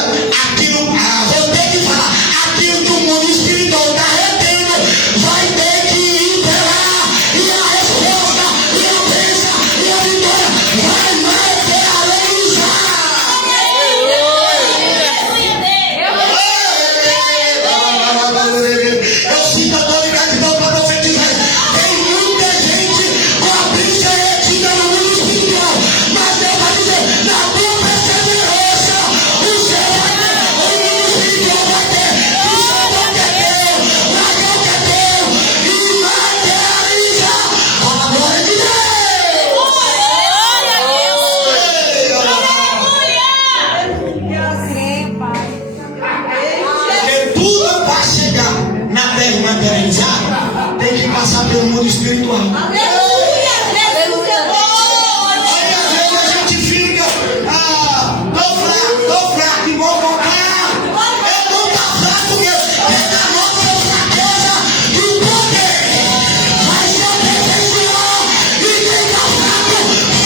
aquilo, vou ter que falar, aquilo que o mundo espiritual está retendo, vai ter que ir para lá, e a resposta, e a bênção, e a vitória vai materializar. Eu sinto a autoridade de Deus para profetizar. Tem muita gente com a bicha retida no mundo espiritual, mas Deus vai dizer, na tua perseverança, o céu vai ter, o mundo espiritual vai ter, o céu vai ter teu, o dragão que é teu, e materializa a glória de Deus. Porque tudo para chegar na terra e materializar, tem que passar pelo mundo espiritual. Aí às vezes a gente fica, tô fraco, e vou voltar. Eu não tô fraco mesmo, é da nossa fraqueza e o poder vai se aperfeiçoar. E quem tá fraco,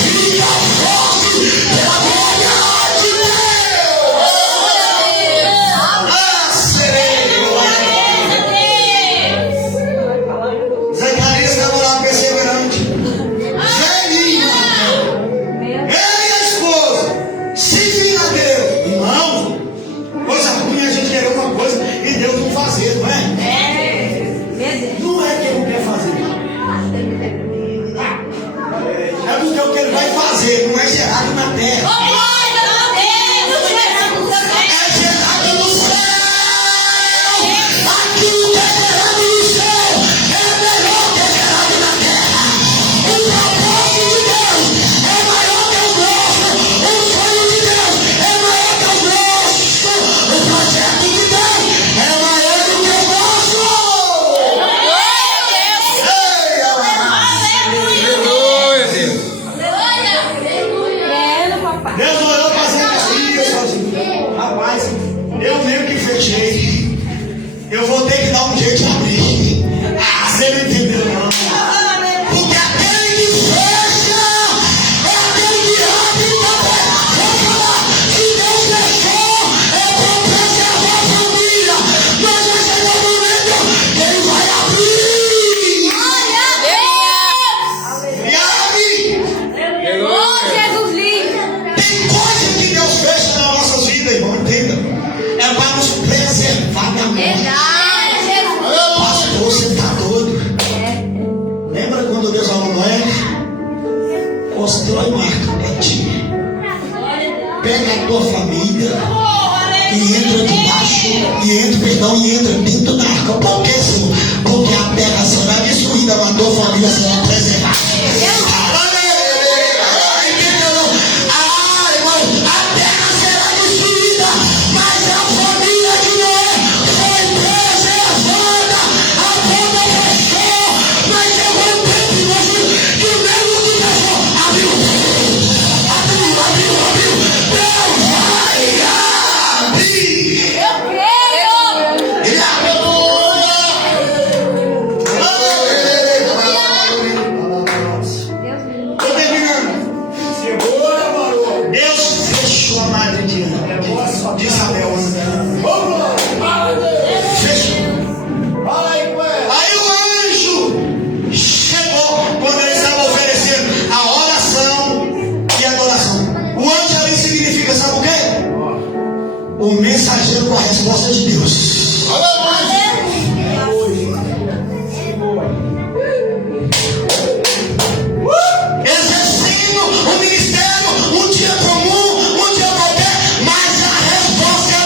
fica forte pela glória de Deus. Zacarias estava lá perseverante. Velhinho. Ele e a esposa. Se vira a Deus. Irmão, coisa ruim a gente querer uma coisa e Deus não fazer, não é? Não é que ele não quer fazer. É porque o que ele vai fazer não é gerado na terra. É gerado no céu. Aquilo que é gerado no céu é melhor que é gerado na terra. O propósito de Deus é maior que o nosso. O sonho de Deus é maior que o nosso. O projeto de Deus é maior do que o nosso. Ei, Aleluia, Deus. Deus olhou para Zacarias sozinho. Rapaz, eu meio que fechei. Eu vou ter que dar um jeito de abrir. Você não entendeu não. Porque aquele que fecha é aquele que abre também. Vou falar, se Deus fechou, é para preservar a família. Mas vai chegar o momento que ele vai abrir. E abre. Aleluia. Tem coisa que Deus fecha nas nossas vidas, irmão, entenda. É para nos preservar da morte. Pastor, você está doido? Lembra quando Deus falou a Noé? Constrói uma arca para ti. Pega a tua família e entra debaixo, e entra dentro da arca. Por que, Senhor? Porque a terra será destruída, mas a tua família será preservada. Irmão, a terra será destruída, mas a família de Noé foi preservada. A porta fechou, mas chegou um tempo em você que o mesmo que fechou abriu. Deus vai abrir. Ele abriu. Tô terminando. Deus fechou a madre de Isabel. Fechou. Aí o anjo chegou quando eles estavam oferecendo a oração e a adoração. O anjo ali significa, sabe o quê? O mensageiro com a resposta de Deus. Exercendo o ministério, um dia comum, um dia qualquer, mas a resposta é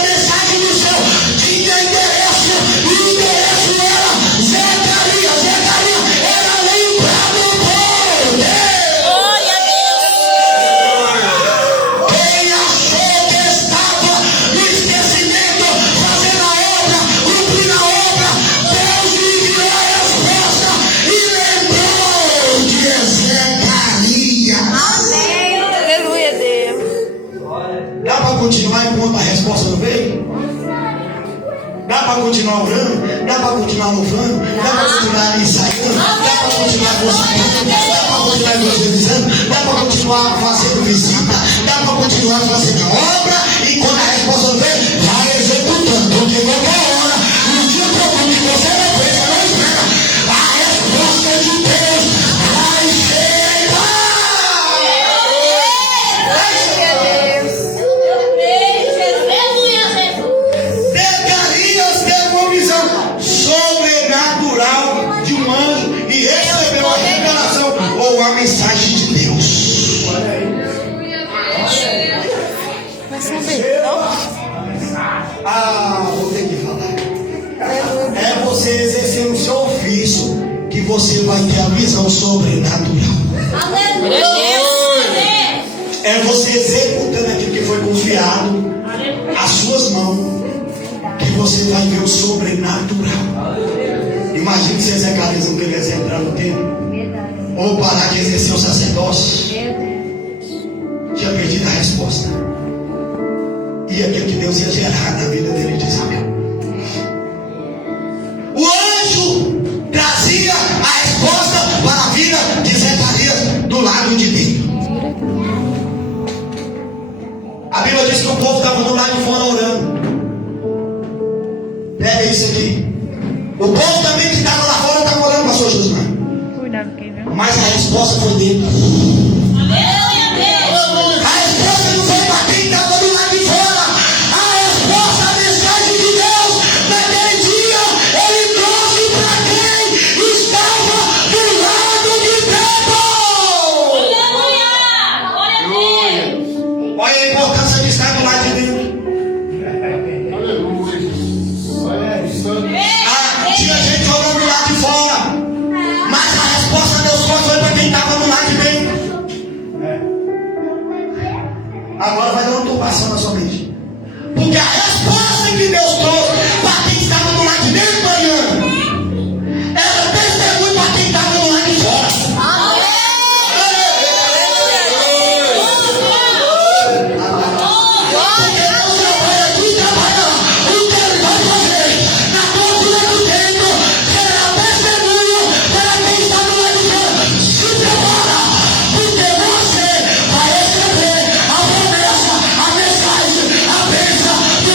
continuar enquanto a resposta não veio? Dá para continuar orando? Dá para continuar louvando? Dá para continuar ensaiando? Dá para continuar consagrando? Dá para continuar evangelizando? Dá para continuar fazendo visita? Dá para continuar fazendo obra? E quando a resposta não veio, vai executando. Porque qualquer hora, no dia comum que você não pensa, não espera, a resposta de Deus vai chegar. Zacarias teve uma visão sobrenatural de um anjo e recebeu a revelação ou a mensagem de Deus. Vou ter que falar. É você exercendo o seu ofício que você vai ter a visão sobrenatural. É você executando aquilo que foi confiado às suas mãos que você vai ver o sobrenatural. Imagine se Zacarias não quisesse entrar no templo ou parar de exercer o sacerdócio. Tinha perdido a resposta. E aquilo que Deus ia gerar na vida dele de Isaac. O anjo trazia a resposta para a vida de Zacarias do lado de dentro. A Bíblia diz que o povo estava do lado de fora orando. Pega isso aqui. O povo também que estava lá fora estava orando, pastor Josué. Mas a resposta foi dele. A resposta não foi para quem estava do lado de fora. A resposta, a mensagem de Deus naquele dia, ele trouxe para quem estava do lado de dentro. Olha a importância de estar do lado de dentro. Tinha gente orando do lado de fora, mas a resposta de Deus foi para quem estava do lado de dentro. Agora vai dar uma turbação na sua mente. Porque a resposta que Deus trouxe para quem estava do lado de dentro, Mariana, era testemunho para quem estava do lado de fora. Porque Deus já vai aqui trabalhar. O que Ele vai fazer na cultura do tempo será testemunho para quem está do lado de fora. Se prepara, porque você vai receber a promessa, a mensagem, a bênção do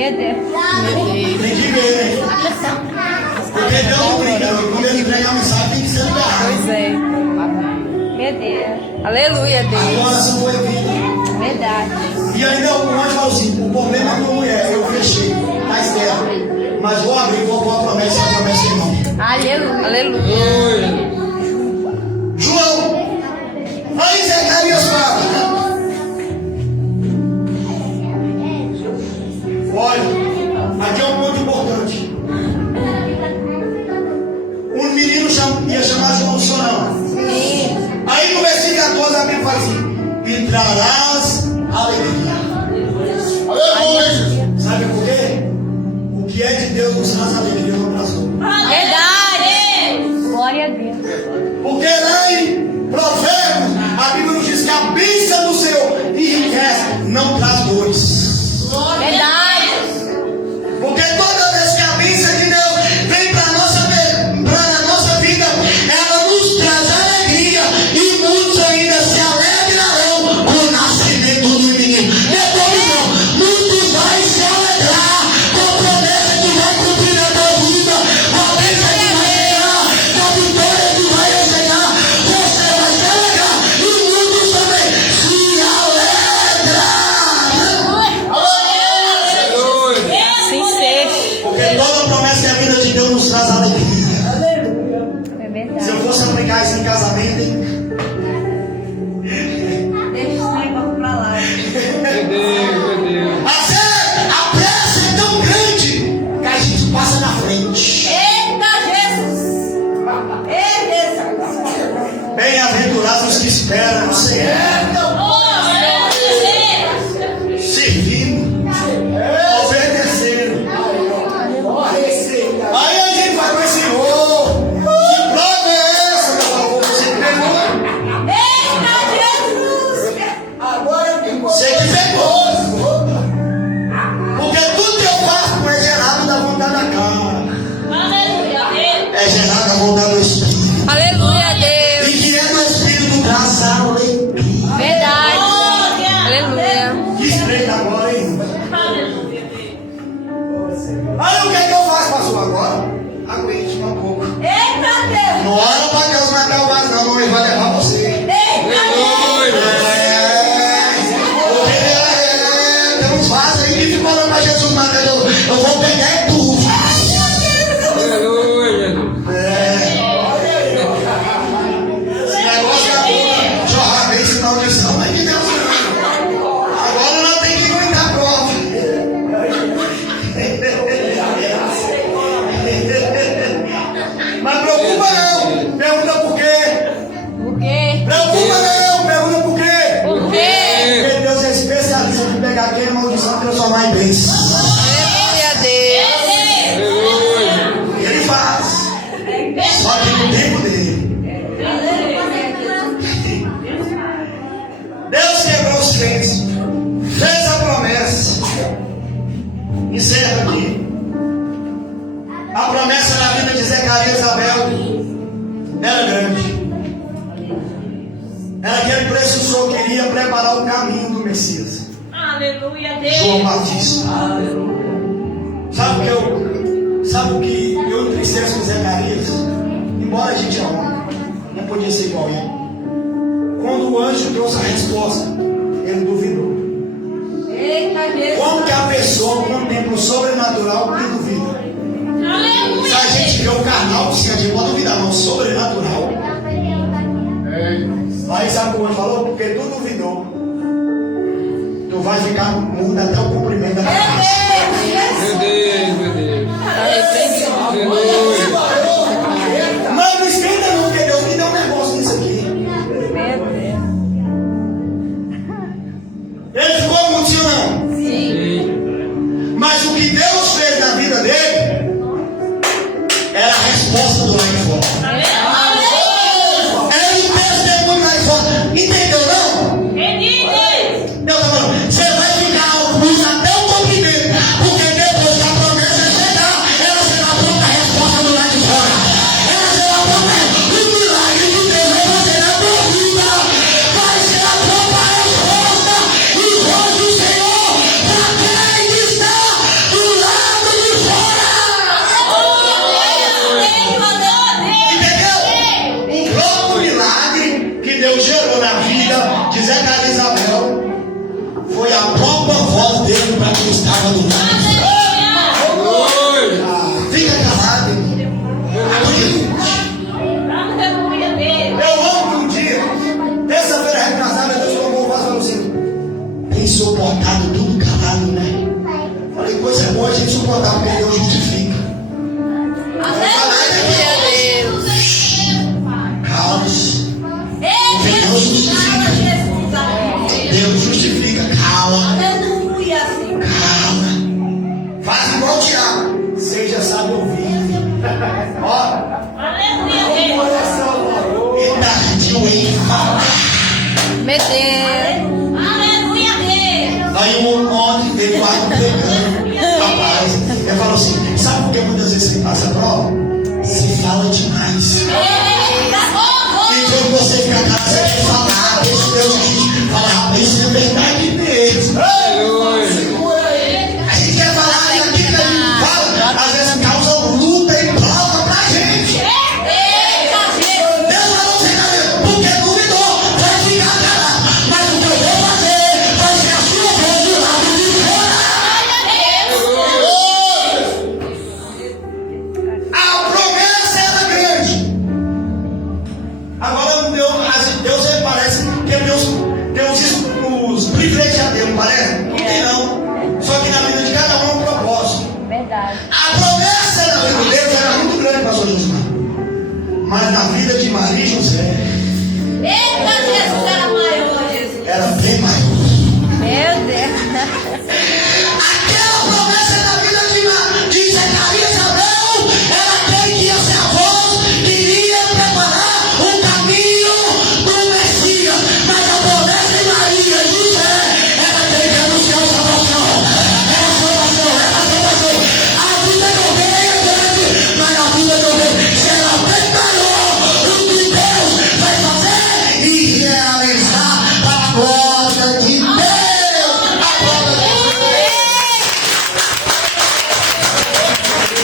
Meu Deus. Tem que ver. Porque Deus não brinca. Quando ele entregar a mensagem, tem que ser liberado. Pois é. Meu Deus. Aleluia, Deus. Agora só foi vida. Verdade. E ainda o anjo falou assim: o problema é com a mulher, eu fechei, tá externo. Mas vou abrir, vou pôr a promessa não. Aleluia. Aleluia. João, aí Zacarias fala. Olha, aqui é um ponto importante. Um menino ia chamar João só não. Aí no versículo 14 a Bíblia fala assim: e trarás alegria. Aleluia. Sabe por quê? O que é de Deus nos traz alegria no coração. Verdade. Glória a Deus. Porque lá em Provérbios, a Bíblia nos diz que a bênção do Senhor enriquece, não traz dores. Verdade. Porque toda vez que a bênção de Deus vem para a nossa vida, ela nos traz alegria. E muitos ainda se alegrarão com o nascimento do menino. Depois não, muitos vai se alegrar com a promessa que vai cumprir na tua vida, com a bênção que vai chegar, com a vitória que vai chegar. Você vai se alegrar e muitos também se alegrarão. Sim, seja. Porque toda promessa que a vida de Deus nos traz alegria. É Se verdade. eu fosse aplicar isso em casamento, hein? Deixa esse negócio pra lá. A pressa é tão grande que a gente passa na frente. Eita, Jesus. Eita, Jesus. Bem-aventurados os que esperam no Senhor, servindo, obedecendo. Aí a gente vai com esse Senhor. Que prova é essa, meu favor? Você que pegou. Você que pegou. Porque tudo que eu faço não é gerado da vontade da carne, é gerado da vontade do Espírito. Aleluia, Deus. E que é do Espírito traz alegria. Verdade. Aleluia. Que estreita agora, hein? Aí o que é que eu faço, pastor, agora? Aguente um pouco. Não olha para Deus matar o vaso, não, ele vai levar você. Tem uns vasos aí que ficam olhando para Jesus matar Deus. Eu vou pegar é tu. Esse negócio é jorrar bem esse maldição, mas que Deus não. Agora nós temos que aguentar a prova. Mas preocupa não, pergunta por quê. Por quê? Preocupa não, pergunta por quê. Por quê? Porque Deus é especialista em pegar aquele maldição e transformar em bênção. Aleluia, Deus. Ele faz, só que no tempo dele. Deus quebrou os crentes, fez a promessa. Encerra aqui. A promessa na vida de Zacarias e Isabel era grande. Era aquele precursor que iria preparar o caminho do Messias, Aleluia, João Batista. Sabe o que eu entristeço com Zacarias? Embora a gente não podia ser igual a ele. Quando o anjo trouxe a resposta, ele duvidou. Eita, Jesus. Como que a pessoa contempla o sobrenatural e duvida? Se a gente vê o carnal, se a gente pode duvidar, não, o sobrenatural. Aí sabe como ele falou? Porque tu duvidou, tu vai ficar mudo até o cumprimento da promessa. Mas não esquenta não, porque Deus me deu um negócio nisso aqui. Ele ficou muito não. Sim. Mas o que Deus fez na vida dele era a resposta do lá de fora. Era o testemunho lá de fora. Entendeu não? Deus está falando, você vai ficar mudo até o cumprimento, porque depois que a promessa chegar, ela será pronta a resposta do tava do lado. Fica casado, irmão. Aleluia, Deus. Eu amo que um dia, terça-feira retrasada, Deus falou, mas falou assim, tem suportado tudo calado, né? Falei, coisa boa a gente suportar, porque Deus justifica. Aleluia, Deus. Calma-se. Ei, Jesus, fala, Jesus, aleluia. Deus justifica, calma. Aleluia, Senhor. Calma. Faz igual o Tiago. Seja sábio ouvir. Ó, Aleluia, Deus. coração. E tardio em falar. Meu Deus. Aleluia, Deus. Aí ontem veio o pregando.